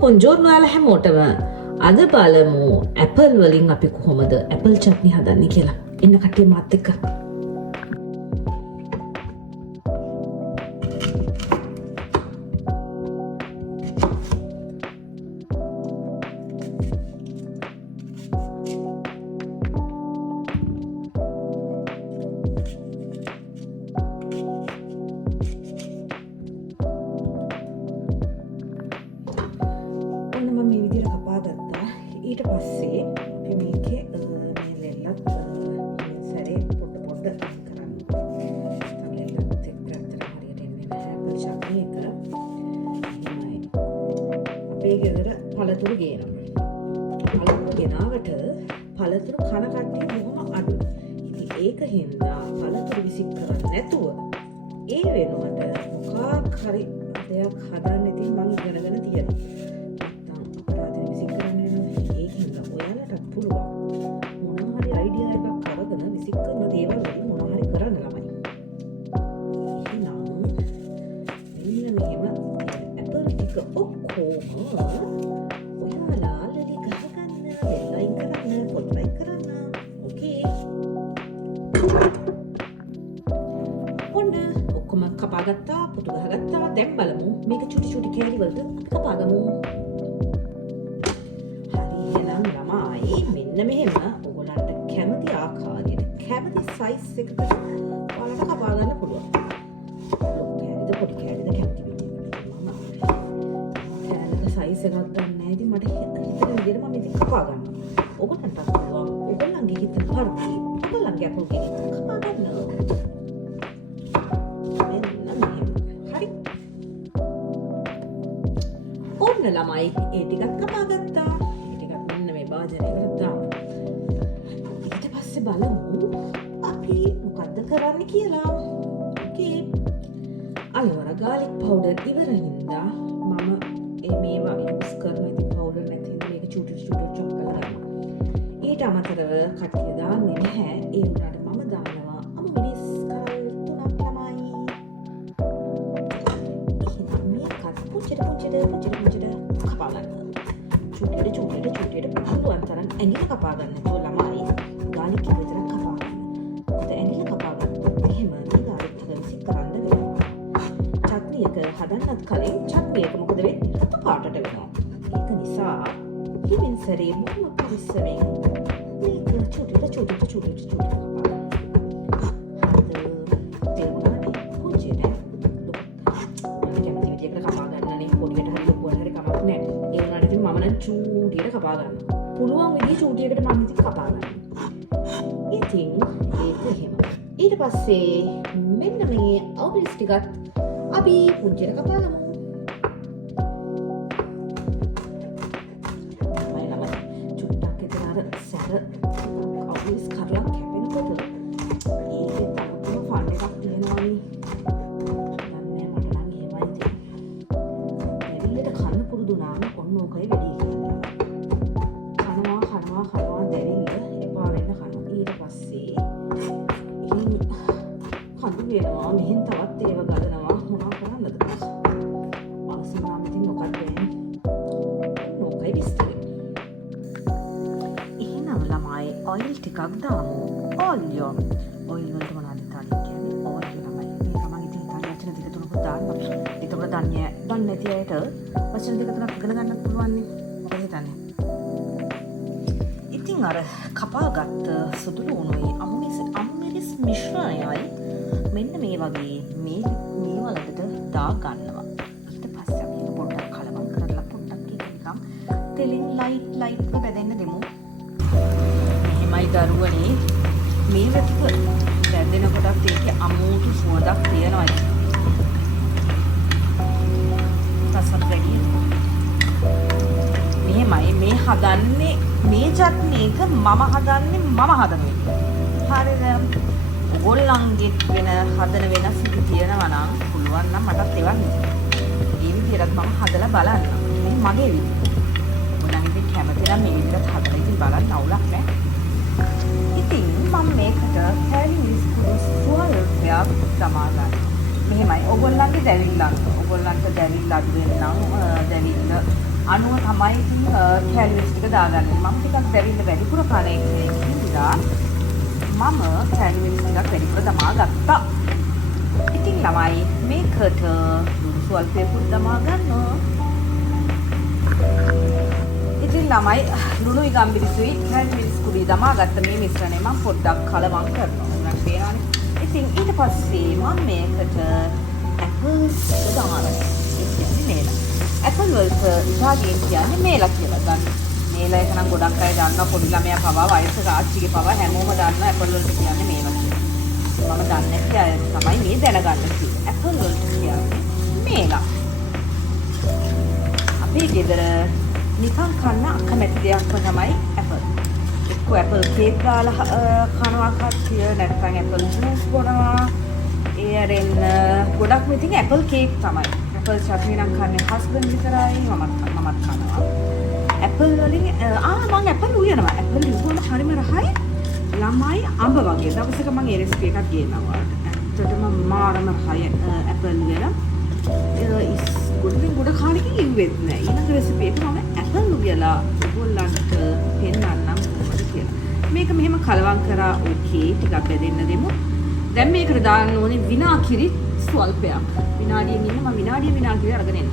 buongiorno alla හැමෝටම. අද බලමු ඇපල් වලින් අපි කොහොමද ඇපල් චට්නි හදන්නේ කියලා. එන්න කට්ටිය මාත් එක්ක. ඊට පස්සේ අපි මේකේ මේ ලෙල්ලත් සැරේ පොඩ පොඩ කරන්න. තමයි ලෙල්ලත් එක්ක අතර හරියට එන්නේ නැහැ ඇපල් චට්නි එක. එහෙමයි. අපේ ගෙදර පළතුරු ගේනවා. පළතුරු ගෙනාවට පළතුරු කන කට්ටිය බොහොම අඩුයි. ඉතින් ඒක හින්දා පළතුරු විසික් කරන්නේ නැතුව ඒ වෙනුවට මොකක් හරි දෙයක් හදන්න ඉතින් මම ඉගෙනගෙන තියෙනවා. ඔක්කොම කපාගත්තා, පුතු ගහගත්තා. දැන් බලමු මේක චුටි චුටි කෑලි වලට කපාගමු. හරි එහෙනම් ළමයි මෙන්න මෙහෙම ඔයගොල්ලන්ට කැමති ආකාරයට කැමති සයිස් එකට ඔයාලට කපා ගන්න පුළුවන්. කෑලිද පොඩි කෑලිද කැමති විදිහට. මම කෑල්ලක සයිස් එකක් ගන්න නැහැ. ඉතින් මට හිතෙන විදිහට මම ඉතින් කපා ගන්නවා. ඔයගොල්ලන්ට පුළුවන් ඔයගොල්ලන්ගේ හිතන පරිදි ඔයගොල්ලන්ගේ අපුගේ කපා ගන්න. ළමයි ඒ ටිකත් කපා ගත්තා. ඒ ටිකත් මෙන්න මේ භාජනයකට දාමු. ඊට පස්සේ බලමු අපි මොකද්ද කරන්න කියලා. ඕකේ. අයවර garlic powder ඉවර හින්දා මම මේවා යූස් කරන ඉතින් powder නැති හින්දා මේක චුටි චුටි චොප් කරලා ගන්නවා. ඊට අමතරව කට්ටිය දාන්නේ නැහැ. ඒ උනාට මම දානවා අමුමිරිස් කල් 3ක් ළමයි. එහෙනම් මේකත් පුංචිට කපා ගන්න. චුටියට පුළුවන් තරම් ඇඟිල්ල කපා ගන්න. ඒක ළමයි garlic එක විතර කපා ගන්න. ඒත් ඇඟිල්ල කපා ගත්තොත් එහෙම මේ garlic එක විසික් කරන්න වෙනවා. චට්නි එක හදන්නත් කලින් චට්නි එක මොකද වෙන්නේ? පාටට වෙනවා. ඒක නිසා හිමින් සැරේ බොහොම පරිස්සමෙන් මේක චුටියට කපා ගන්න. චූටියට කපා ගන්න. පුළුවන් විදිහේ චූටියකට මම ඉතින් කපා ගන්න. ඉතින් ඒක එහෙම. ඊට පස්සේ මෙන්න මේ අවුරිස් ටිකත් අපි පුංචියට කපා ගමු. ළමයි චුට්ටක් විතර අර සැර අවුරිස් කරලා කැපෙනකොට ඒකේ තව ෆන් එකක් තියෙනවානේ. දන්නේ මට නම් එහෙමයි තියෙන්නේ. දෙවියට කන්න පුරුදු නාම ඔන්න ඕකයි වැඩි. වෙනවා මෙහෙන් තවත් ඒව ගලනවා මොනවා කරන්නද ආසනාම ඉතින් මොකක්ද වෙන්නේ නෝකයි විස්තරේ. එහෙනම් ළමයි ඔයිල් ටිකක් දාමු. ඔයිල් වලට මොනවද තාලිය කියන්නේ? ඔයිල් ළමයි මේක මම ඉතින් තාලිය වචන දෙක තුනක් දාන්නම්. ඒකම දන්නේ නැති අයට වචන දෙක තුනක් ඉගෙන ගන්නත් පුළුවන් නේ. මොකද හිතන්නේ? ඉතින් අර කපාගත්ත සුදු ලුණුයි අමුමිරිස් මිශ්‍රණයයි මෙන්න මේ වගේ මේ වලට දා ගන්නවා. ඊට පස්සේ අපි ඒක පොඩ්ඩක් කලවම් කරලා පොඩ්ඩක් නිකම් තෙලින් ලයිට් බෙදෙන්න දෙමු. මෙහෙමයි දරුවනේ මේ ටික බැදෙන කොටත් ඒකේ අමුතු සුවඳක් තියෙනවා. රසත් වැඩි. මෙහෙමයි මේ හදන්නේ මේ චට්නි එක මම හදන එක. හරිද? ඔයගොල්ලන්ගෙත් වෙන හදන වෙනස් ඉති තියෙනවා නම් පුළුවන් නම් මටත් එවන්න. මේ විදිහට මම හදලා බලන්න. මේ මගේ විදිහ. ඔයගොල්ලන් ඉතින් කැමති නම් මේ විදිහට හදලා ඉතින් බලන්න අවුලක් නැහැ. ඉතින් මම මේකට කෑලි විස්කුට් ස්වල්පයක් තමා ගන්න. මෙහෙමයි ඔයගොල්ලන්ගේ දැවිල්ල අඩු වෙනනම් දැවිල්ල අනුව තමයි ඉතින් කැලරිස් ටික දාගන්නේ. මම ටිකක් දැවිල්ල වැඩිපුර කන එකේ ඉඳලා මම කැලරිස් ටිකක් වැඩිපුර තමා ගත්තා. ඉතින් ළමයි මේකට සුවල්පයකුත් තමා ගන්නවා. ඉතින් ළමයි ලුණුයි ගම්බිරිසුයි කැලරිස් කුඩි තමා ගත්ත මේ මිශ්‍රණය මම පොඩ්ඩක් කලවම් කරනවා. උනත් පේනවනේ. ඉතින් ඊට පස්සේ මම මේකට ඇපල්ස් දානවා. ඒ කියන්නේ මේල. ඇපල් වලට ඉතාලියෙන් කියන්නේ මේලා කියලා ගන්න. මේලා එක නම් ගොඩක් අය දන්නවා පොඩි ළමයා පවා වයසක ආච්චිගේ පවා හැමෝම දන්නවා ඇපල් වලට කියන්නේ මේලා කියලා. මම දන්නේ නැති අය තමයි මේ දැනගන්න කිව්වේ. ඇපල් වලට කියන්නේ මේලා. අපේ ගෙදර නිකන් කන්න අකමැති දෙයක්ම තමයි ඇපල්. එක්ක ඇපල් කේක් දාලා කනවා කට්ටිය නැත්නම් ඇපල් ජූස් බොනවා. ඒ අරින් ගොඩක්ම ඉතින් ඇපල් කේක් තමයි. ඇපල් චට්නි නම් කන්නේ හස්බන්ඩ් විතරයි මමත් කනවා. ඇපල් වලින් මම ඇපල් උයනවා. ඇපල් උයනම හරිම රහයි. ළමයි අඹ වගේ. දවසක මම ඒ රෙසිපි එකක් ගේනවා. ඇත්තටම මාරම රහයි ඇපල් වල. ගොඩින් ගොඩ කාලෙකින් ඉවෙත් නෑ. ඊළඟ රෙසිපි එක මම ඇපල් උයලා ඔයගොල්ලන්ට පෙන්නන්නම් කොහොමද කියලා. මේක මෙහෙම කලවම් කරා ඕකේ ටිකක් බෙදෙන්න දෙමු. දැන් මේකට දාන්න ඕනේ විනාකිරි ස්වල්පයක්. විනාඩියෙන් ඉන්න මම විනාඩිය අරගෙන එන්නම්.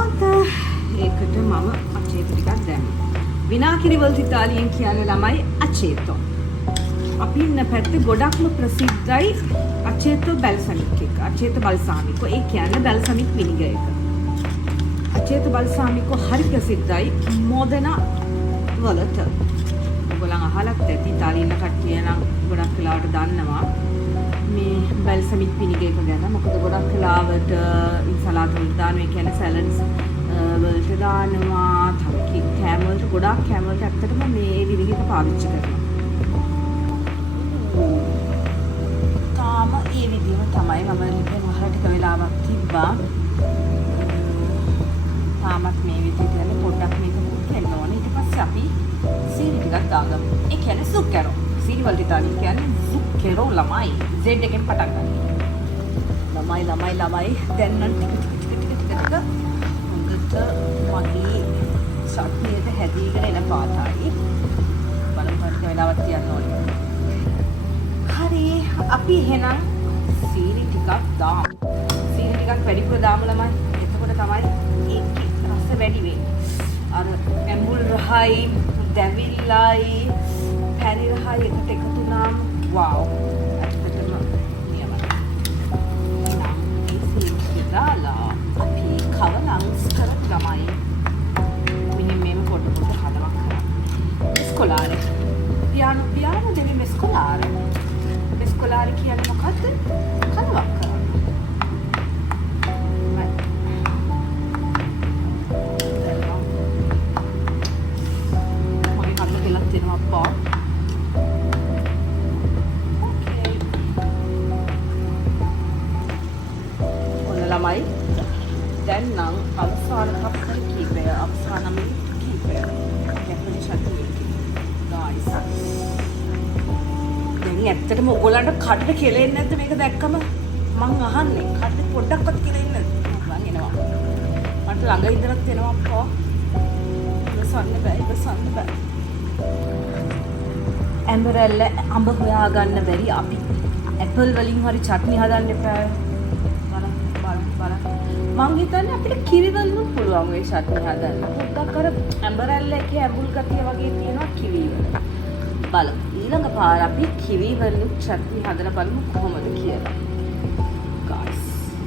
ඔන්න ඒකට මම අචේතෝ ටිකක් දැම්මා. විනාකිරි වලට ඉතාලියෙන් කියන්නේ ළමයි අචේතෝ. අපි ඉන්න පැත්තේ ගොඩක්ම ප්‍රසිද්ධයි අචේතෝ බැල්සමික් එක. අචේතෝ බල්සාමිකෝ ඒ කියන්නේ බැල්සමික් විනිගර් එක. අචේතෝ බල්සාමිකෝ හරි ප්‍රසිද්ධයි මොදෙනා වලට. ඔයගොල්ලන් අහලත් ඇති ඉතාලියන් කට්ටිය නම් ගොඩක් වෙලාවට දන්නවා මේ බැල්සමික් විනිගර් එක ගැන. මොකද ගොඩක් වෙලාවට සලාඩ් වලට දානවා. ඒ කියන්නේ සැලඩ්ස් වලට දානවා. තව කෑම වලට ගොඩක් කෑම වලට ඇත්තටම මේ විනිගර් එක පාවිච්චි කරනවා. තාම ඒ විදිහම තමයි මම ලිපේ වහලා ටික වෙලාවක් තිබ්බා. තාමත් මේ විදිහට යන පොඩ්ඩක් මේක මුක්කෙන්න ඕනේ. ඊට පස්සේ අපි සීනි ටිකක් දාගමු. ඒ කියන්නේ සුක්කරෝ. සීනි වලට ඉතාලියෙන් කියන්නේ සුක්කරෝ ළමයි. Z එකෙන් පටන් ගන්න. ළමයි දැන් නම් ටික හොඳට මගේ චට්නියට හැදීගෙන එන පාටයි. බලන්න වෙලාවක් තියන්න ඕනේ. හරි අපි එහෙනම් සීනි ටිකක් දාමු. සීනි ටිකක් වැඩිපුර දාමු ළමයි. එතකොට තමයි ඒකේ රස වැඩි වෙන්නේ. අර ඇඹුල් රහයි, දැවිල්ලයි, පැණි රහයි එකට එකතු වුණාම වව්. ඇත්තටම නියමයි. එහෙනම් මේ සීනි ටික දාලා අපි කවලන්ස් කරත් ළමයි. මෙන්න මේව පොඩ හදවක් කරා. ස්කොලාරේ. පියානෝ දෙවි මෙස්කොලාරේ. ස්කොලාරි කියන්නේ මොකද්ද? කලවක් කරනවා. මගේ කන්න දෙලක් තියෙනවා අප්පා. ඕකේ. ඔන්න ළමයි. දැන් නම් අවසාන කප්පල් කීපය අවසානම කීපය. කැපලි ෂට්ටි. ගායිස්. ඇත්තටම ඔයගොල්ලන්ට කඩට කෙලෙන්නේ නැද්ද මේක දැක්කම? මං අහන්නේ කඩට පොඩ්ඩක්වත් කෙලෙන්නේ නැද්ද? මං එනවා. මට ළඟ ඉඳලත් එනවා අප්පා. ඉවසන්න බෑ. ඇම්බරෙල්ල අඹ හොයාගන්න බැරි අපි ඇපල් වලින් හරි චට්නි හදන්න එපා. බලන්න. මං හිතන්නේ අපිට කිරි වලින් පුළුවන් මේ චට්නි හදන්න. පොඩ්ඩක් අර ඇම්බරෙල්ල එකේ ඇඹුල් ගතිය වගේ තියෙනවා කිරි වල. බලමු. ඊළඟ පාර අපි කිවි වලින් චට්නි හදලා බලමු කොහොමද කියලා. guys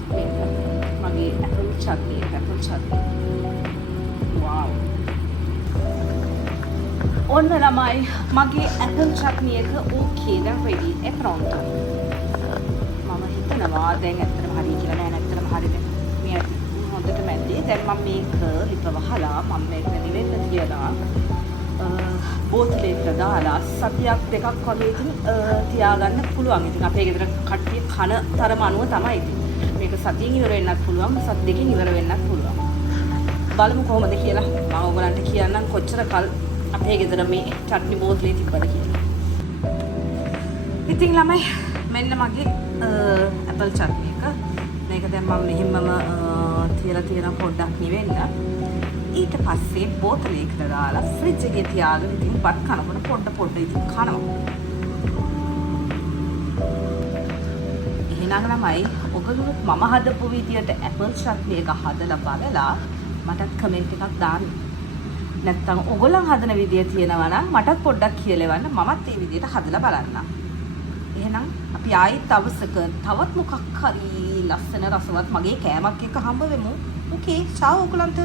මේක මගේ ඇපල් චට්නි. wow. ඔන්න ළමයි මගේ ඇපල් චට්නි එක ඕකේ දැන් ready. ඒ pronto. මම හිතනවා දැන් ඇත්තටම හරි කියලා නෑ. ඇත්තටම හරිද? මේ හොඳට මැද්දේ. දැන් මම මේක ලිප වහලා මම මේක නිවෙන්න තියලා බෝතලෙට දාලා සතියක් දෙකක් වගේ ඉතින් තියාගන්න පුළුවන්. ඉතින් අපේ ගෙදර කට්ටිය කන තරම අනුව තමයි ඉතින්. මේක සතියෙන් ඉවර වෙන්නත් පුළුවන්, සති දෙකකින් ඉවර වෙන්නත් පුළුවන්. බලමු කොහොමද කියලා. මම ඔයගලන්ට කියන්නම් කොච්චර කල් අපේ ගෙදර මේ චට්නි බෝතලේ තිබ්බද කියලා. ඉතින් ළමයි මෙන්න මගේ ඇපල් චට්නි එක. මේක දැන් මම මෙහෙමම තියලා හදලා තියෙන පොඩ්ඩක් නිවෙන්න. ඊට පස්සේ බෝතලයකට දාලා ෆ්‍රිජ් එකේ තියාගෙන ඉතින් බත් කනකොට පොඩ ඉතින් කනවා. එහෙනම් ළමයි ඔයගොල්ලෝ මම හදපු විදියට ඇපල් චට්නි එක හදලා බලලා මටත් කමෙන්ට් එකක් දාන්න. නැත්තම් ඔයගොල්ලන් හදන විදිය තියෙනවා නම් මටත් පොඩ්ඩක් කියලෙවන්න මමත් ඒ විදියට හදලා බලන්නම්. එහෙනම් අපි ආයෙත් දවසක තවත් මොකක් හරි ලස්සන රසවත් මගේ කෑමක් එක්ක හම්බ වෙමු. ඕකේ, චාව් ඔයගොල්ලන්ට.